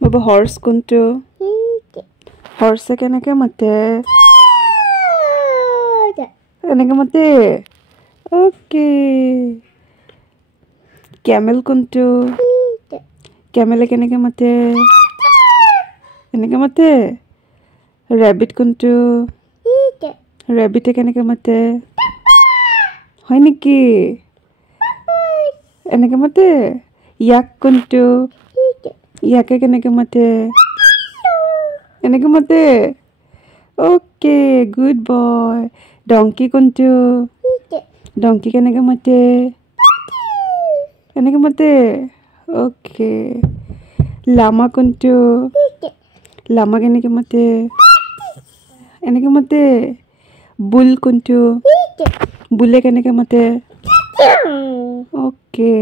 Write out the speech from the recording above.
বাবা হৰ্চ কোনটো হৰ্চে কেনেকে মাতে এনেকে মাতে ওকে ক্যামেল কোনটো ক্যামেলে কেনেকে মাতে এনেকে মাতে ৰেবিট কোনটো ৰেবিটে কেনেকে মাতে হয় নেকি এনেকে মাতে ইয়াক কোনটো ইয়াকে কেনেকে মাতে এনেকে মাতে ওকে গুড বয় ডংকি কোনটো ডংকি কেনেকে মাতে এনেকে মাতে ওকে লামা কোনটো লামা কেনেকে মাতে এনেকে মাতে বুল কোনটো বুলে কেনেকে মাতে ওকে